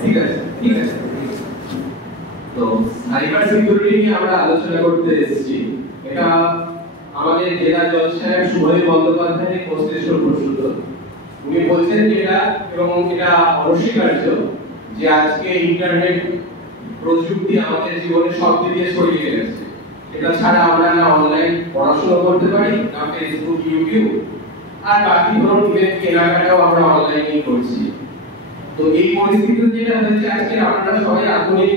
ঠিক আছে ঠিক আছে। তো সাইবার সিকিউরিটি নিয়ে আমরা আলোচনা করতে এসেছি। এটা আমাদের জেলা জজ সাহেব সুময় বন্দ্যোপাধ্যায়ের মস্তিষ্ক প্রস্তুত। উনি বলছেন যে এটা এবং এটা অনস্বীকার্য যে আজকে ইন্টারনেট প্রযুক্তি আমাদের জীবনে সব দিকে ছড়িয়ে গেছে। এটা ছাড়া আমরা না অনলাইন পড়াশোনা করতে পারি, না ফেসবুক, ইউটিউব, আর বাকি ধরুন ইভেন্ট কেনাকাটাও আমরা অনলাইনেই করছি। তো এই পরিস্থিতিতে যেটা হয়েছে আজকে আপনারা সবাই আধুনিক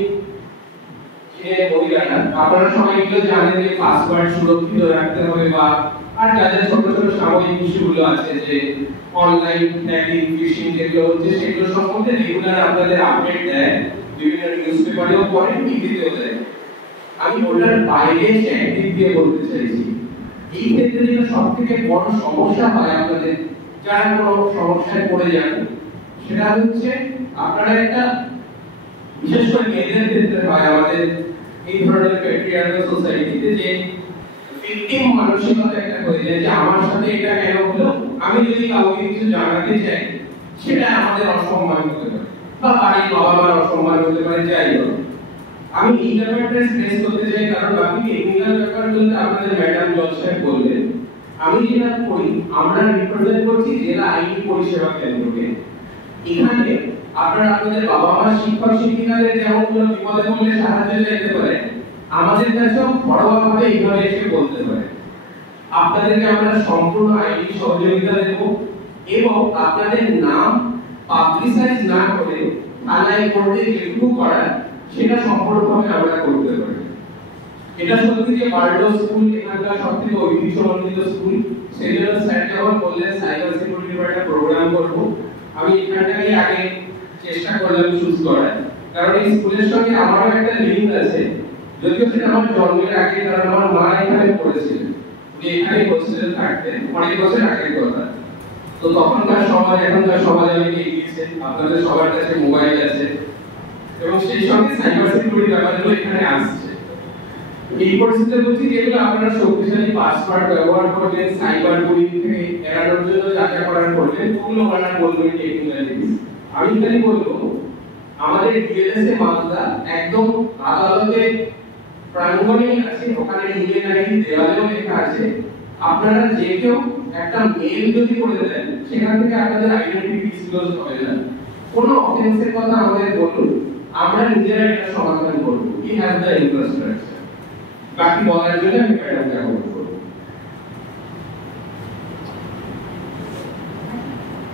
আপনারা সবাই এগুলো জানেন যে পাসওয়ার্ড সুরক্ষিত রাখতে হবে বা আর যাদের ছোট ছোট সাময়িক ইস্যুগুলো আছে যে অনলাইন হ্যাকিং, ফিশিং যেগুলো হচ্ছে সেগুলো সম্বন্ধে রেগুলার আপনাদের আপডেট দেয়, বিভিন্ন নিউজ পেপারেও পড়েন, টিভিতেও দেয়। আমি ওটার বাইরে একদিক দিয়ে বলতে চাইছি এই ক্ষেত্রে যেটা সব থেকে বড় সমস্যা হয় আপনাদের যারা কোনো সমস্যায় পড়ে যান সেটা হচ্ছে আপনারা একটা বিশেষ করে মেয়েদের ক্ষেত্রে হয় আমাদের এই ধরনের প্যাট্রিয়ার্কাল সোসাইটিতে যে ভিকটিম মানসিকতা একটা হয়ে যায় যে আমার সাথে এটা কেন হলো, আমি যদি কাউকে কিছু জানাতে চাই সেটা আমাদের অসম্মান হতে পারে বা বাড়ির বাবা মার অসম্মান হতে পারে, যাই হোক। আমি এই ব্যাপারটা স্ট্রেস করতে চাই কারণ বাকি টেকনিক্যাল ব্যাপারগুলোতে আপনাদের ম্যাডাম জজ সাহেব বললেন। আমি যেটা করি, আমরা রিপ্রেজেন্ট করছি জেলা আইনি পরিষেবা কেন্দ্রকে। এখানে আপনারা আপনাদের বাবা মা, শিক্ষক শিক্ষিকাদের যেমন কোনো বিপদে পড়লে সাহায্য চাইতে পারে, আমাদের কাছেও ঘরোয়াভাবে এইভাবে এসে বলতে পারে। আপনাদেরকে আমরা সম্পূর্ণ আইনি সহযোগিতা দেব এবং আপনাদের নাম পাবলিসাইজ না করে থানায় কোর্টে যেটুকু করার সেটা সম্পূর্ণভাবে আমরা করতে পারি। এটা সত্যি যে বার্ডো স্কুল এখানকার সব থেকে ঐতিহ্যমণ্ডিত স্কুল, সেই জন্য স্যার যখন বললেন সাইবার সিকিউরিটির একটা প্রোগ্রাম করবো, আমি এখানটাকে আগে চেষ্টা করলাম চুজ করার, কারণ এই স্কুলের সঙ্গে আমারও একটা লিঙ্ক আছে। যদিও সেটা আমার জন্মের আগে, কারণ আমার মা এখানে পড়েছিলেন, উনি এখানে হোস্টেলে থাকতেন, অনেক বছর আগের কথা। তো তখনকার সমাজ এখনকার সমাজ অনেক এগিয়েছে, আপনাদের সবার কাছে মোবাইল আছে এবং সেই সঙ্গে সাইবার সিকিউরিটি ব্যাপারগুলো এখানে আসছে। এই পরিস্থিতিতে বলছি যেগুলো আপনারা শক্তিশালী পাসওয়ার্ড ব্যবহার করবেন, সাইবার বুলিং থেকে এড়ানোর জন্য যা যা করার করবেন ওগুলো করার বলবেন টেকনিক্যাল টিপস। আমি খালি বলবো আমাদের ডিএলএসএ মামলা একদম আদালতে প্রাঙ্গণেই আছে, ওখানে ইমেল আইডি দেওয়ালেও লেখা আছে। আপনারা যে কেউ একটা মেইল যদি করে দেন সেখান থেকে আপনাদের আইডেন্টিটি ডিসক্লোজ হবে না। কোনো অফেন্সের কথা আমাদের বলুন, আমরা নিজেরা এটা সমাধান করব। We have the infrastructure. বাকি বলার জন্য আমি ম্যাডামকে বলবো।